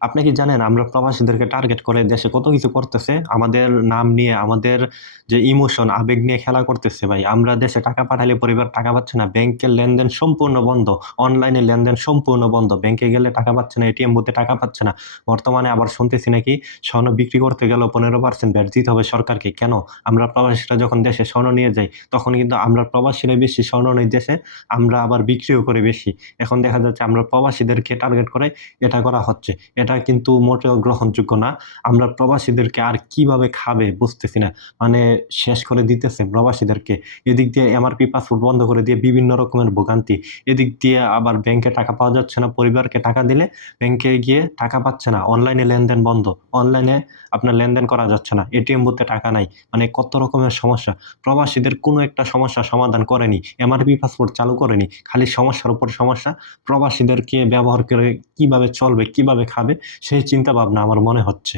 আপনি কি জানেন আমরা প্রবাসীদেরকে টার্গেট করে দেশে কত কিছু করতেছে? আমাদের নাম নিয়ে, আমাদের যে ইমোশন, আবেগ নিয়ে খেলা করতেছে ভাই। আমরা দেশে টাকা পাঠাইলে পরিবার টাকা পাচ্ছে না। ব্যাংকের লেনদেন সম্পূর্ণ বন্ধ। অনলাইনে লেনদেন সম্পূর্ণ বন্ধ। ব্যাংকে গেলে টাকা পাচ্ছে না, এটিএম বুথে টাকা পাচ্ছে না। বর্তমানে আবার শুনতেছি নাকি স্বর্ণ বিক্রি করতে গেলেও 15% ভ্যাট দিতে হবে সরকারকে। কেন? আমরা প্রবাসীরা যখন দেশে স্বর্ণ নিয়ে যাই, তখন কিন্তু আমরা প্রবাসীরাই বেশি স্বর্ণ নেই দেশে। আমরা আবার বিক্রিও করি বেশি। এখন দেখা যাচ্ছে আমরা প্রবাসীদেরকে টার্গেট করে এটা করা হচ্ছে। এটা কিন্তু মোটেও গ্রহণযোগ্য না। আমরা প্রবাসীদেরকে আর কিভাবে খাবে বুঝতেছি না। মানে শেষ করে দিতেছে প্রবাসীদেরকে। এদিক দিয়ে এমআরপি পাসপোর্ট বন্ধ করে দিয়ে বিভিন্ন রকমের ভোগান্তি। এদিক দিয়ে আবার ব্যাংকে টাকা পাওয়া যাচ্ছে না। পরিবারকে টাকা দিলে ব্যাংকে গিয়ে টাকা পাচ্ছে না। অনলাইনে লেনদেন বন্ধ। অনলাইনে আপনার লেনদেন করা যাচ্ছে না। এটিএম বুথে টাকা নাই। মানে কত রকমের সমস্যা। প্রবাসীদের কোনো একটা সমস্যা সমাধান করেনি। এমআরপি পাসপোর্ট চালু করেনি। খালি সমস্যার উপর সমস্যা। প্রবাসীদেরকে ব্যবহার করে কিভাবে চলবে, কিভাবে খাবে সেই চিন্তা ভাবনা আমার মনে হচ্ছে।